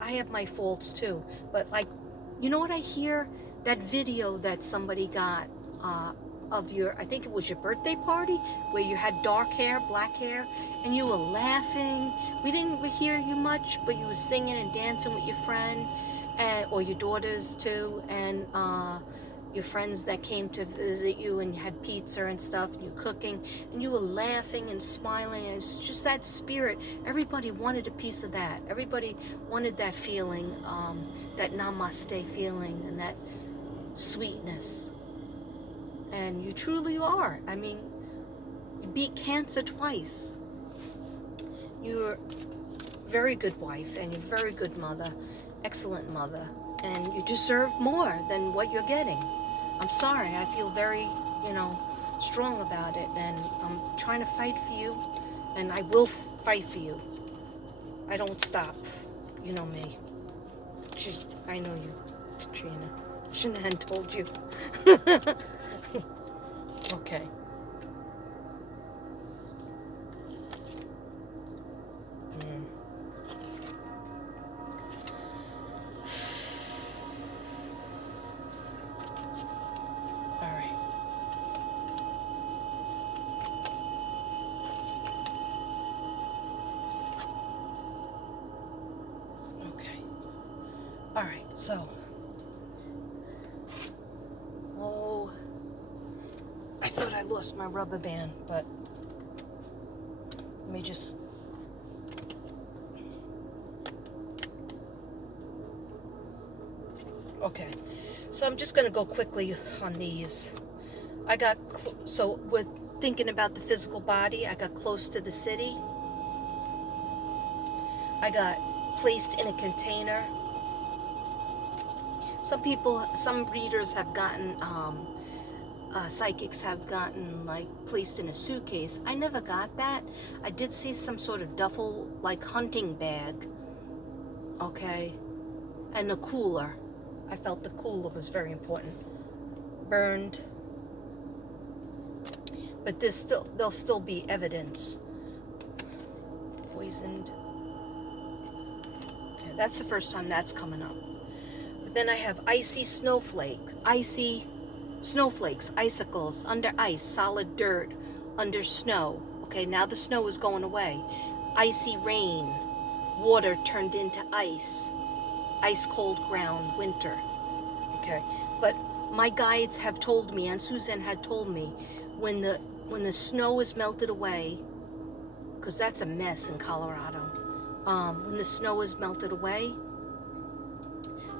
I have my faults too, but like, you know what I hear? That video that somebody got of your, I think it was your birthday party, where you had dark hair, black hair, and you were laughing. We didn't hear you much, but you were singing and dancing with your friend, or your daughters too, and your friends that came to visit you and you had pizza and stuff, and you cooking, and you were laughing and smiling, and it's just that spirit. Everybody wanted a piece of that. Everybody wanted that feeling, that namaste feeling, and that sweetness. And you truly are. I mean, you beat cancer twice. You're a very good wife, and you're a very good mother, excellent mother, and you deserve more than what you're getting. I'm sorry, I feel very, strong about it, and I'm trying to fight for you, and I will fight for you. I don't stop. You know me. I know you, Katrina. Shouldn't have told you. Okay. All right. Okay. All right. So. Oh. I thought I lost my rubber band, but let me just. Okay. So I'm just going to go quickly on these. So we're thinking about the physical body. I got close to the city. I got placed in a container. Some readers have gotten, psychics have gotten like placed in a suitcase. I never got that. I did see some sort of duffel, like hunting bag. Okay. And the cooler. I felt the cooler was very important. Burned. But there'll still be evidence. Poisoned. Okay, that's the first time that's coming up. But then I have icy snowflakes, icicles, under ice, solid dirt, under snow. Okay, now the snow is going away. Icy rain, water turned into ice cold ground, winter. Okay, but my guides have told me, and Suzanne had told me, when the snow is melted away, because that's a mess in Colorado. When the snow is melted away,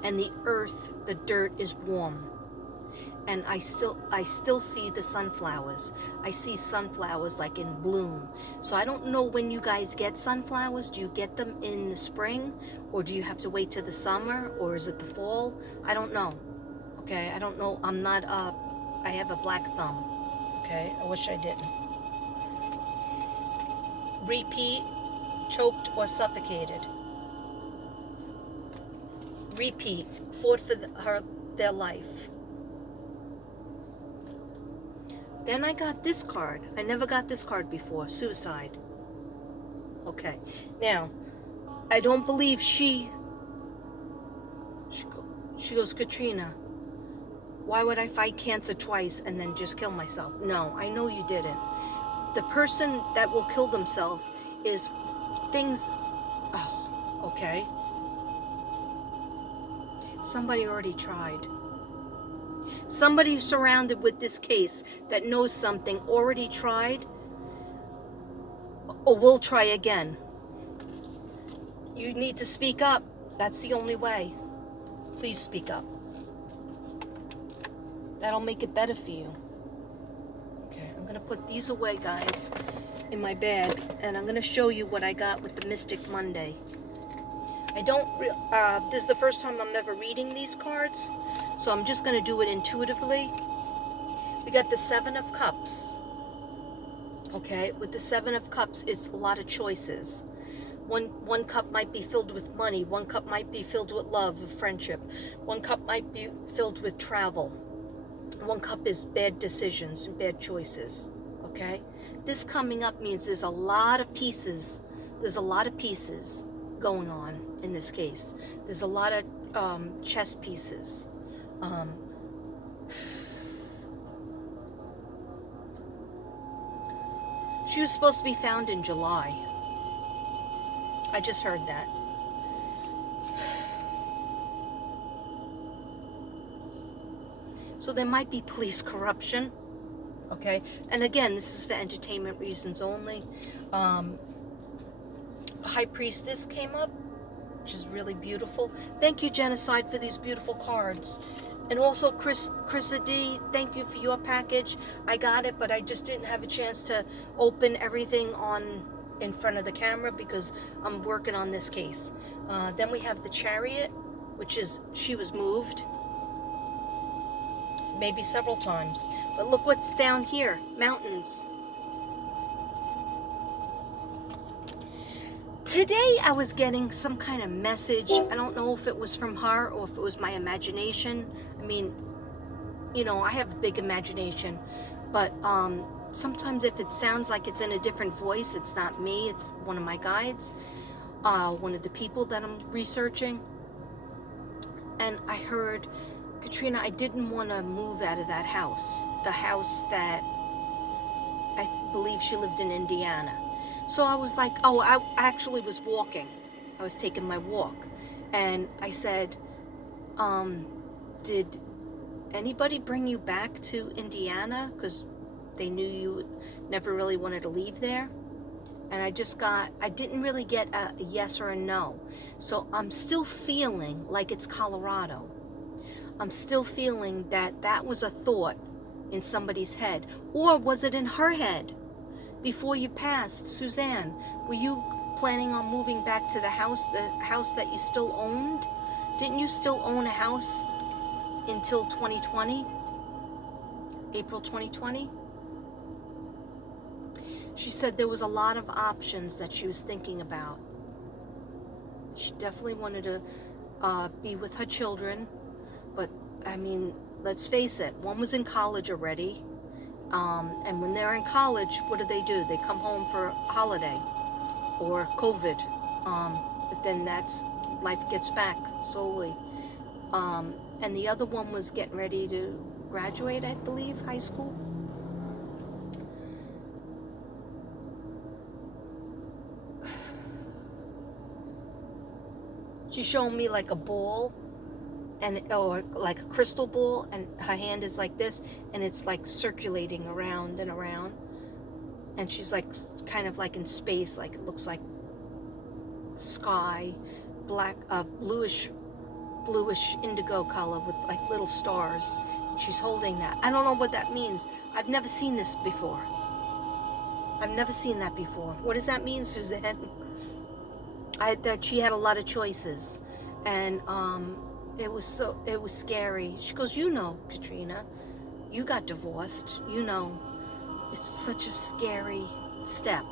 and the earth, the dirt is warm, and I still see the sunflowers. I see sunflowers like in bloom. So I don't know when you guys get sunflowers. Do you get them in the spring, or do you have to wait till the summer, or is it the fall? I don't know. Okay, I don't know. I'm not I have a black thumb. Okay, I wish I didn't. Repeat, choked or suffocated. Repeat, fought for their life. Then I got this card. I never got this card before. Suicide. Okay. Now, I don't believe she goes, Katrina, why would I fight cancer twice and then just kill myself? No, I know you didn't. The person that will kill themselves is things. Oh, okay. Somebody already tried. Somebody who's surrounded with this case that knows something already tried or will try again. You need to speak up. That's the only way. Please speak up. That'll make it better for you. Okay, I'm going to put these away, guys, in my bag, and I'm going to show you what I got with the Mystic Monday. This is the first time I'm ever reading these cards, so I'm just going to do it intuitively. We got the Seven of Cups. Okay, with the Seven of Cups, it's a lot of choices. One cup might be filled with money. One cup might be filled with love, with friendship. One cup might be filled with travel. One cup is bad decisions and bad choices. Okay, this coming up means there's a lot of pieces. There's a lot of pieces going on. in this case. There's a lot of chess pieces. She was supposed to be found in July. I just heard that. So there might be police corruption. Okay, and again, this is for entertainment reasons only. High Priestess came up, which is really beautiful. Thank you, Genocide, for these beautiful cards. And also, Chrissa D, thank you for your package. I got it, but I just didn't have a chance to open everything in front of the camera because I'm working on this case. Then we have the Chariot, which is, she was moved. Maybe several times. But look what's down here, mountains. Today I was getting some kind of message. I don't know if it was from her or if it was my imagination. I mean, you know, I have a big imagination, but sometimes if it sounds like it's in a different voice, it's not me, it's one of my guides, one of the people that I'm researching. And I heard, Katrina, I didn't want to move out of that house, the house that I believe she lived in Indiana. So I was like, oh, I actually was walking. I was taking my walk. And I said, did anybody bring you back to Indiana? Because they knew you never really wanted to leave there. And I didn't really get a yes or a no. So I'm still feeling like it's Colorado. I'm still feeling that that was a thought in somebody's head. Or was it in her head? Before you passed, Suzanne, were you planning on moving back to the house that you still owned? Didn't you still own a house until 2020? April 2020? She said there was a lot of options that she was thinking about. She definitely wanted to be with her children, but I mean, let's face it, one was in college already. And when they're in college, what do? They come home for a holiday or COVID. But then life gets back slowly. And the other one was getting ready to graduate, I believe, high school. She's showing me like a ball, or like a crystal ball, and her hand is like this, and it's like circulating around and around, and she's like kind of like in space, like it looks like sky, black, bluish indigo color with like little stars. She's holding that. I don't know what that means. I've never seen this before. I've never seen that before. What does that mean, Suzanne? That she had a lot of choices, and it was scary. She goes, you know, Katrina, you got divorced, you know, it's such a scary step.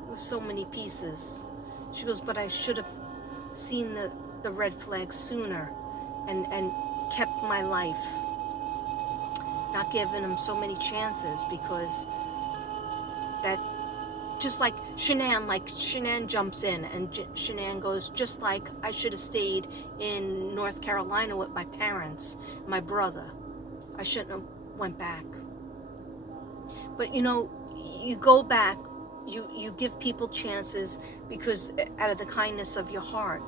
There were so many pieces. She goes, but I should have seen the red flag sooner and kept my life, not giving him so many chances, because that, just like Shanann jumps in, and Shanann goes, just like I should have stayed in North Carolina with my parents, my brother. I shouldn't have went back. But you know, you go back, you give people chances because out of the kindness of your heart.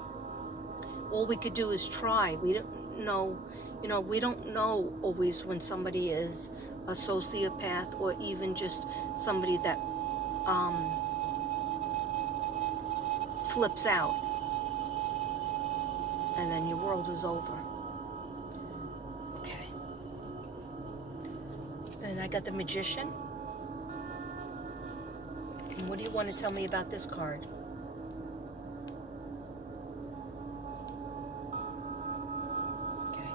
All we could do is try. We don't know, you know, we don't know always when somebody is a sociopath or even just somebody that flips out, and then your world is over. Okay. Then I got the Magician. And what do you want to tell me about this card? Okay.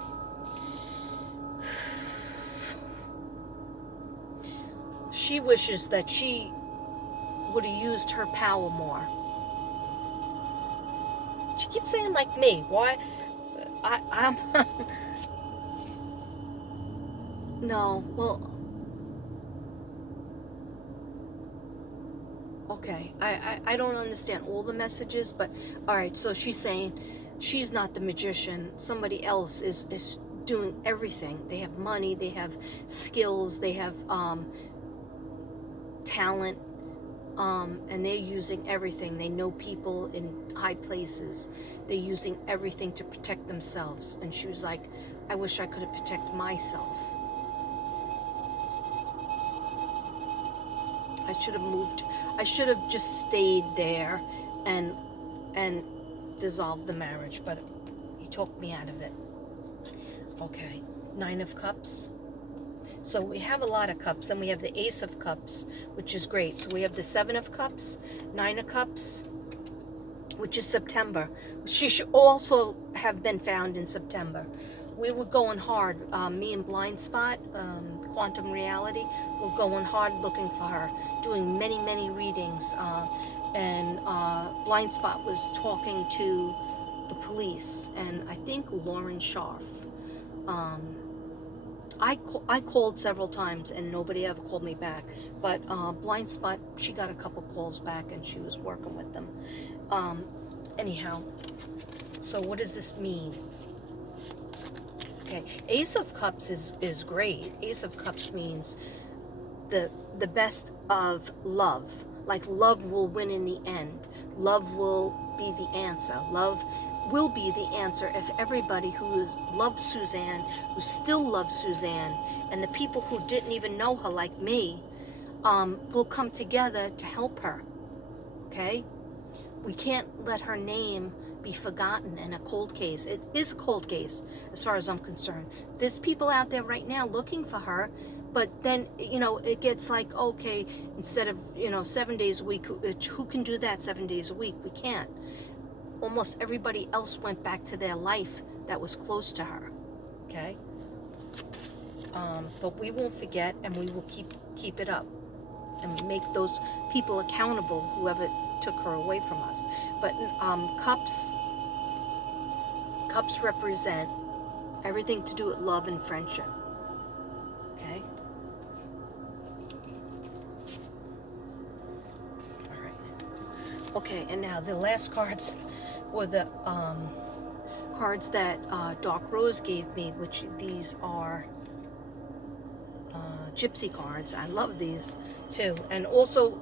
She wishes that she would have used her power more. She keeps saying like me. Why? I'm no. Well, Okay, I don't understand all the messages, but all right, so she's saying she's not the magician. Somebody else is doing everything. They have money, they have skills, they have talent, and they're using everything. They know people in high places. They're using everything to protect themselves. And she was like, I wish I could have protected myself. I should have moved. I should have just stayed there and dissolved the marriage, but he talked me out of it. Okay, 9 of Cups. So we have a lot of cups. Then we have the Ace of Cups, which is great. So we have the 7 of Cups, 9 of Cups, which is September. She should also have been found in September. We were going hard. Me and Blind Spot, Quantum Reality, were going hard looking for her, doing many, many readings. And Blind Spot was talking to the police, and I think Lauren Scharf. I called several times and nobody ever called me back. But Blind Spot, she got a couple calls back and she was working with them. Anyhow, so what does this mean? Okay, Ace of Cups is great. Ace of Cups means the best of love. Like love will win in the end. Love will be the answer. Love will be the answer if everybody who has loved Suzanne, who still loves Suzanne, and the people who didn't even know her like me, will come together to help her. Okay? We can't let her name be forgotten in a cold case. It is a cold case, as far as I'm concerned. There's people out there right now looking for her, but then, it gets like, okay, instead of, 7 days a week, who can do that 7 days a week? We can't. Almost everybody else went back to their life that was close to her, okay? But we won't forget, and we will keep it up and make those people accountable, whoever took her away from us. But cups represent everything to do with love and friendship, okay? All right. Okay, and now the last cards were the cards that Dark Rose gave me, which these are Gypsy cards. I love these too. And also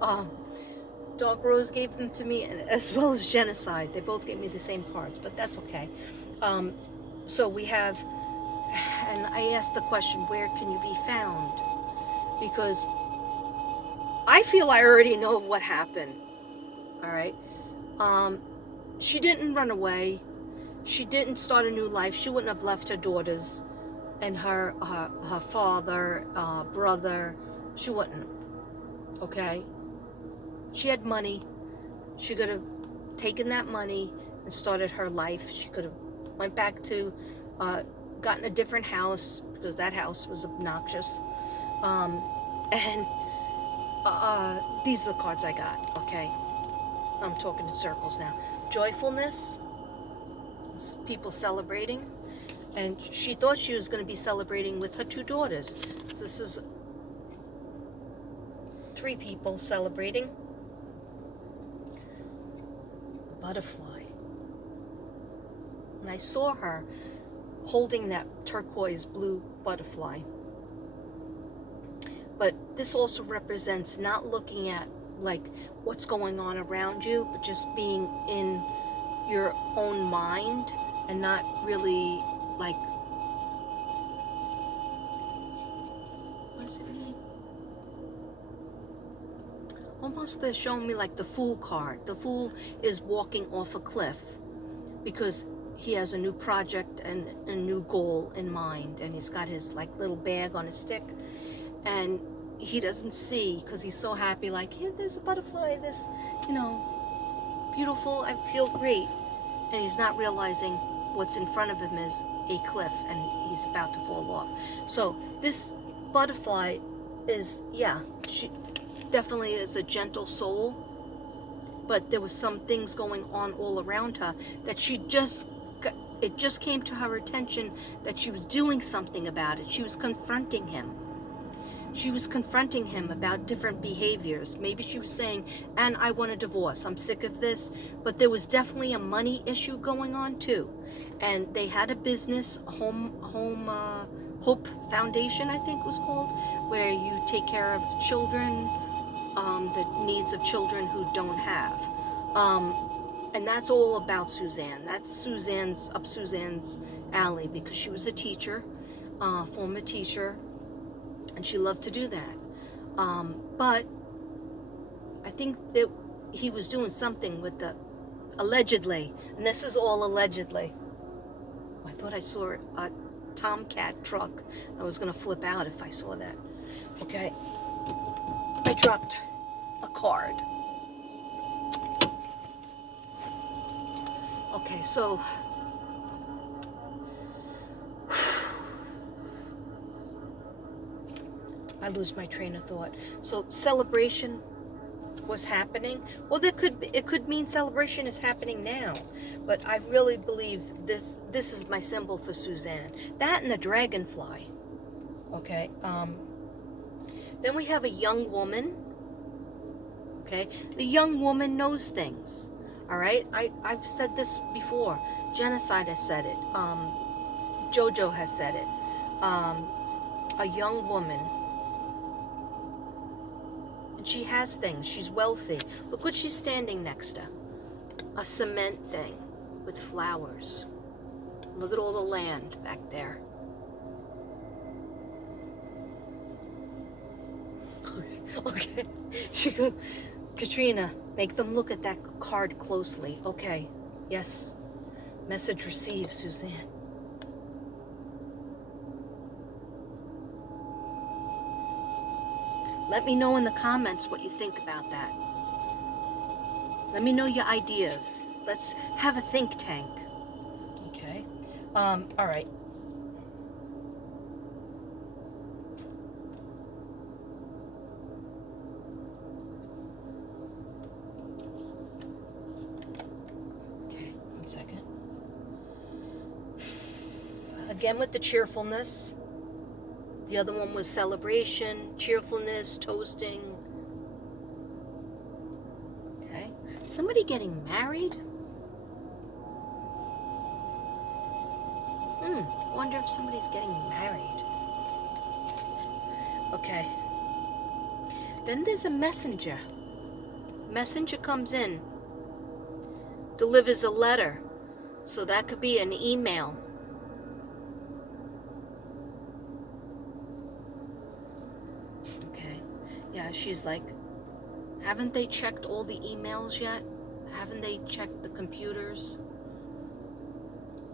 Dark Rose gave them to me, as well as Genocide. They both gave me the same cards, but that's okay. So we have, and I asked the question, where can you be found? Because I feel I already know what happened. All right. She didn't run away. She didn't start a new life. She wouldn't have left her daughters and her father, brother. She wouldn't. Okay? She had money. She could have taken that money and started her life. She could have went back to, gotten a different house, because that house was obnoxious. And these are the cards I got, okay? I'm talking in circles now. Joyfulness, people celebrating, and she thought she was going to be celebrating with her 2 daughters. So this is 3 people celebrating. Butterfly. And I saw her holding that turquoise blue butterfly. But this also represents not looking at like what's going on around you, but just being in your own mind and not really like, what's it mean? Almost they're showing me like the Fool card. The Fool is walking off a cliff because he has a new project and a new goal in mind, and he's got his like little bag on a stick, and he doesn't see because he's so happy, like, yeah, there's a butterfly, this, beautiful, I feel great. And he's not realizing what's in front of him is a cliff and he's about to fall off. So this butterfly is, she definitely is a gentle soul, but there was some things going on all around her that it just came to her attention that she was doing something about it. She was confronting him. she was confronting him about different behaviors. Maybe she was saying, and I want a divorce, I'm sick of this. But there was definitely a money issue going on too. And they had a business, Hope Foundation, I think it was called, where you take care of children, the needs of children who don't have. And that's all about Suzanne. That's Suzanne's alley, because she was a teacher, former teacher, and she loved to do that. But I think that he was doing something with the, allegedly, and this is all allegedly. I thought I saw a Tomcat truck. I was gonna flip out if I saw that. Okay, I dropped a card. Okay, so I lose my train of thought. So celebration was happening. Well, it could mean celebration is happening now, but I really believe this is my symbol for Suzanne. That and the dragonfly. Okay. Then we have a young woman. Okay, the young woman knows things. All right, I've said this before. Genocide has said it. Jojo has said it. A young woman. And she has things. She's wealthy. Look what she's standing next to. A cement thing with flowers. Look at all the land back there. Okay. She goes, Katrina, make them look at that card closely. Okay. Yes. Message received, Suzanne. Let me know in the comments what you think about that. Let me know your ideas. Let's have a think tank. Okay. All right. Okay, 1 second. Again with the cheerfulness. The other one was celebration, cheerfulness, toasting. Okay. Somebody getting married? Wonder if somebody's getting married. Okay. Then there's a messenger. Messenger comes in, delivers a letter. So that could be an email. Yeah, she's like, haven't they checked all the emails yet? Haven't they checked the computers?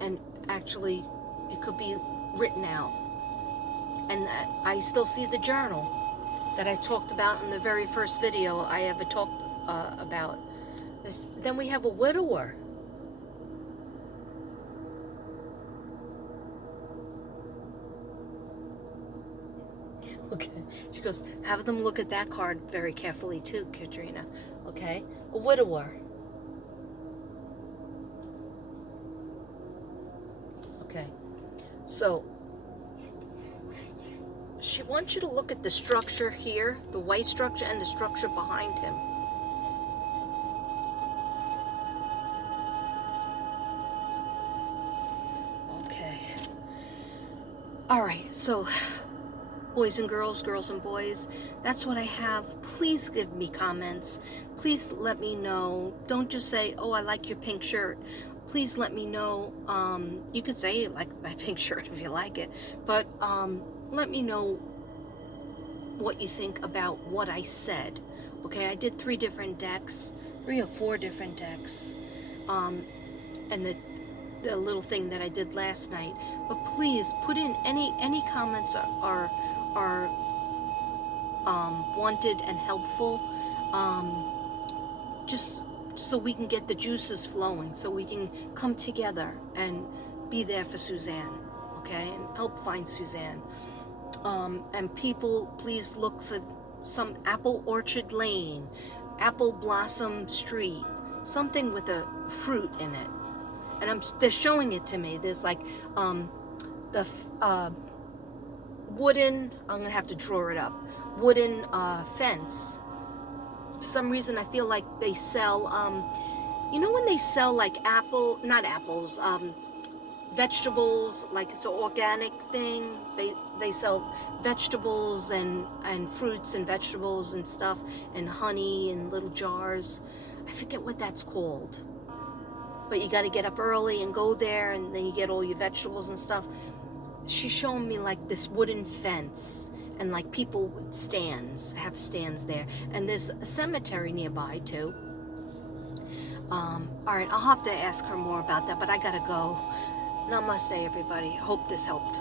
And actually, it could be written out. And I still see the journal that I talked about in the very first video I ever talked about. Then we have a widower. Okay, she goes, have them look at that card very carefully too, Katrina. Okay, a widower. Okay, so she wants you to look at the structure here, the white structure, and the structure behind him. Okay. All right, so boys and girls, girls and boys, that's what I have. Please give me comments. Please let me know. Don't just say, oh, I like your pink shirt. Please let me know. You could say you like my pink shirt if you like it, but let me know what you think about what I said. Okay, I did 3 different decks, 3 or 4 different decks, and the little thing that I did last night. But please put in any comments are wanted and helpful, just so we can get the juices flowing, so we can come together and be there for Suzanne, okay, and help find Suzanne. And people, please look for some Apple Orchard Lane, Apple Blossom Street, something with a fruit in it. And they're showing it to me. There's like the wooden, I'm gonna have to draw it up, wooden fence. For some reason, I feel like they sell, you know, when they sell like not apples, vegetables, like it's an organic thing. They sell vegetables and fruits and vegetables and stuff and honey in little jars. I forget what that's called. But you got to get up early and go there, and then you get all your vegetables and stuff. She's showing me like this wooden fence, and like people with stands, have stands there, and there's a cemetery nearby too. All right, I'll have to ask her more about that, but I gotta go. Namaste, everybody. Hope this helped.